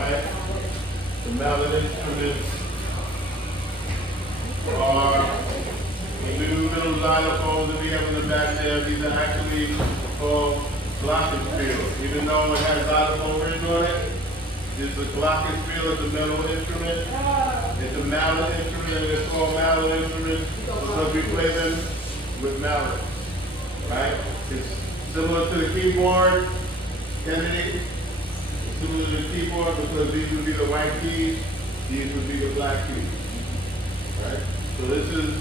right? The mallet instruments are new little xylophones that we have in the back there. These are actually called glockenspiel. Even though it has xylophone written on it, it's a glockenspiel. It's a metal instrument. It's a mallet instrument, and it's called mallet instruments because we play them with mallet, right? It's similar to the keyboard, Kennedy. It's similar to the keyboard because these would be the white keys, these would be the black keys, right? So this is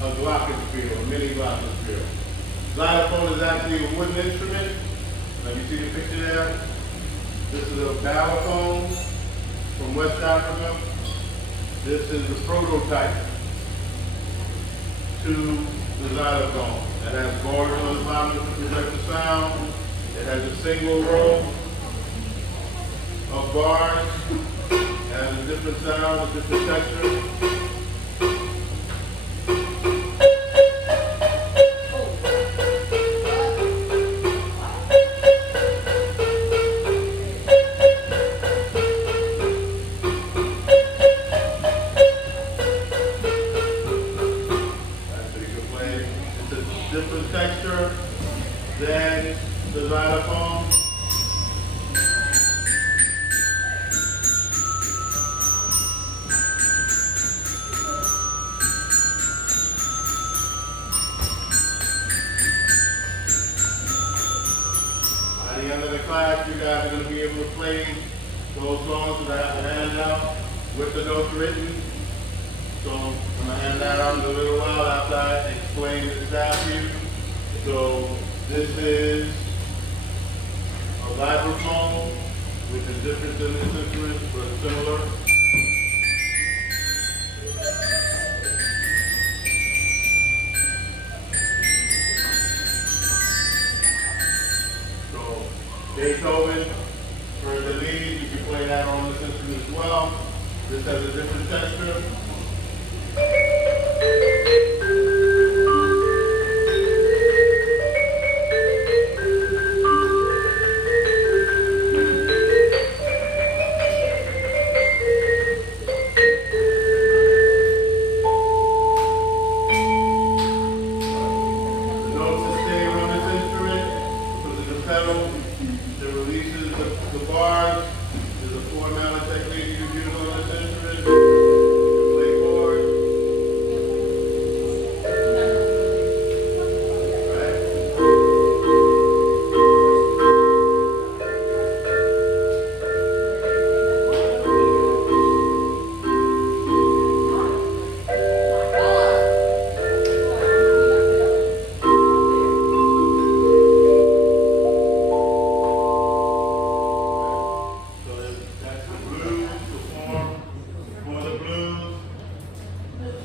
a glockenspiel, a mini glockenspiel. Xylophone is actually a wooden instrument. Now you see the picture there? This is a balafone from West Africa. This is the prototype to the xylophone. It has bars on the bottom to project the sound. It has a single row of bars. It has a different sound, a different texture. Different texture than the xylophone. By the end of the class, you guys are going to be able to play those songs that I have to hand out with the notes written. So I'm going to hand that out in a little while after I explain this out to you. So this is a vibraphone, which is different than this instrument, but similar. So Beethoven, for the lead, you can play that on this instrument as well. This has a different texture. That releases the bars. There's a four-mallet technique you can use on this instrument. Play chords. Right?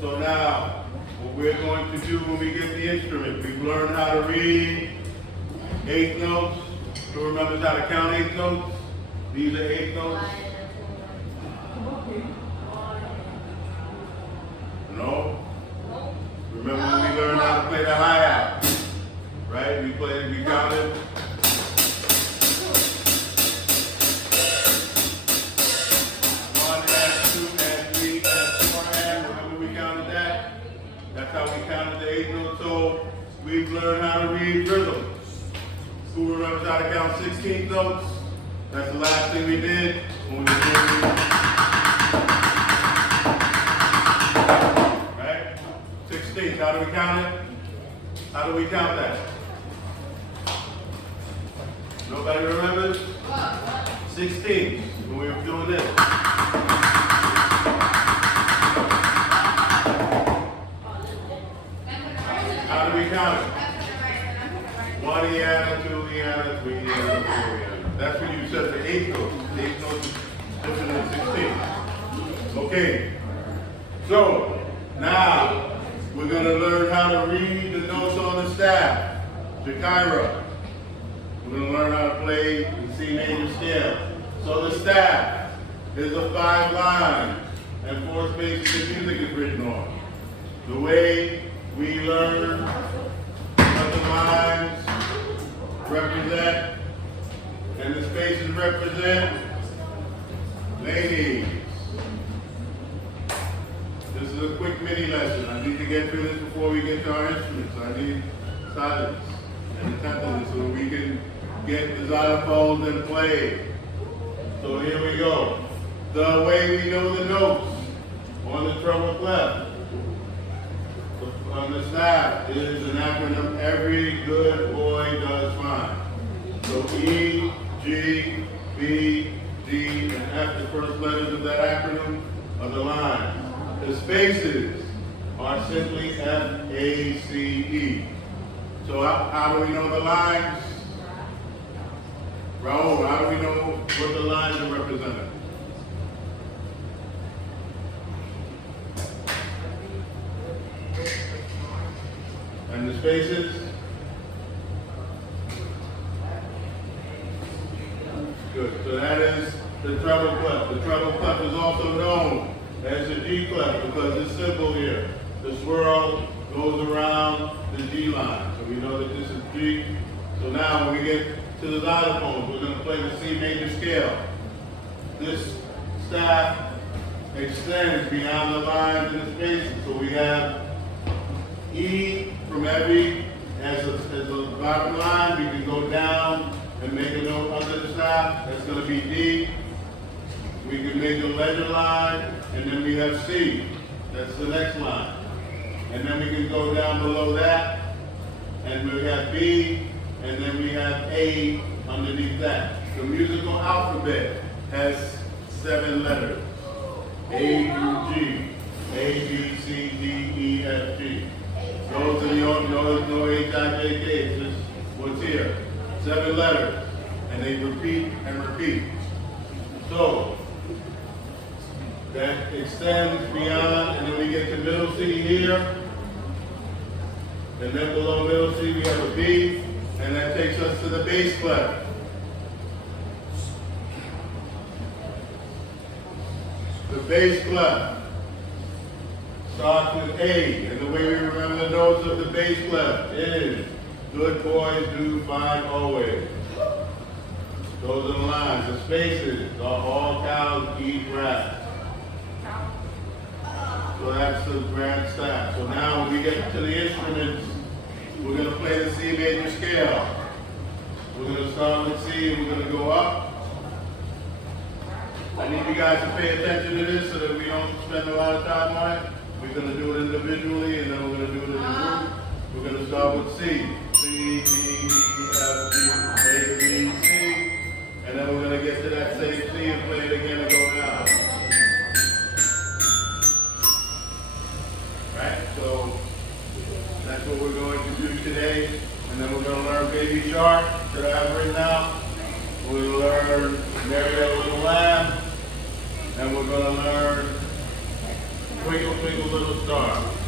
So now, what we're going to do when we get the instrument, we've learned how to read eighth notes. Who remembers how to count eighth notes? These are eighth notes. No? Remember when we learned how to play the hi-hat? Right? We counted. That's how we counted the eighth note. So we've learned how to read rhythm. Who remembers how to count 16 notes? That's the last thing we did when we were doing right? 16. How do we count it? How do we count that? Nobody remembers? 16 when we were doing this. How do we count it? 1 Eana, 2 Eana, 3 Eana, 4 Eana. That's what you said the eighth note. The eighth note is different than 16. Okay. So now we're going to learn how to read the notes on the staff. Shakira. We're going to learn how to play the C major scale. So the staff is a 5 line and 4 spaces the music is written on. The way we learn what the lines represent and the spaces represent Ladies, this is a quick mini lesson. I need to get through this before we get to our instruments. I need silence and attention so we can get the xylophones and play. So here we go. The way we know the notes on the treble clef on the staff is an acronym every good boy does fine. So E, G, B, D, and F, the first letters of that acronym are the lines. The spaces are simply F, A, C, E. So how do we know the lines? Raul, how do we know what the lines are represented? And the spaces? Good. So that is the treble clef. The treble clef is also known as the G clef because this symbol here, the swirl goes around the G line. So we know that this is G. So now when we get to the xylophones, we're going to play the C major scale. This staff extends beyond the lines and the spaces. So we have E from every, as a bottom line, we can go down and make a note under the staff. That's going to be D. We can make a ledger line, and then we have C. That's the next line. And then we can go down below that, and we have B, and then we have A underneath that. The musical alphabet has 7 letters. A through G. A, B, C, D, E, F, G. Those are no H, I, J, K. It's just what's here. 7 letters. And they repeat and repeat. So, that extends beyond, and then we get to middle C here. And then below middle C we have a B, and that takes us to the bass clef. The bass clef starts with A, and the way we remember the notes of the bass clef is good boys do fine always. Those are the lines. The spaces are all cows eat grass. So that's the grand staff. So now when we get to the instruments, we're going to play the C major scale. We're going to start with C and we're going to go up. I need you guys to pay attention to this so that we don't spend a lot of time on it. We're going to do it individually and then we're going to do it in a group. We're going to start with C. C, D, E, F, G, A, B, C. And then we're going to get to that same C and play it again and go down. Right? So that's what we're going to do today. And then we're going to learn Baby Shark that I have written out. We're going to learn Mary Had a Little Lamb. And we're going to learn Twinkle, Twinkle, Little Star.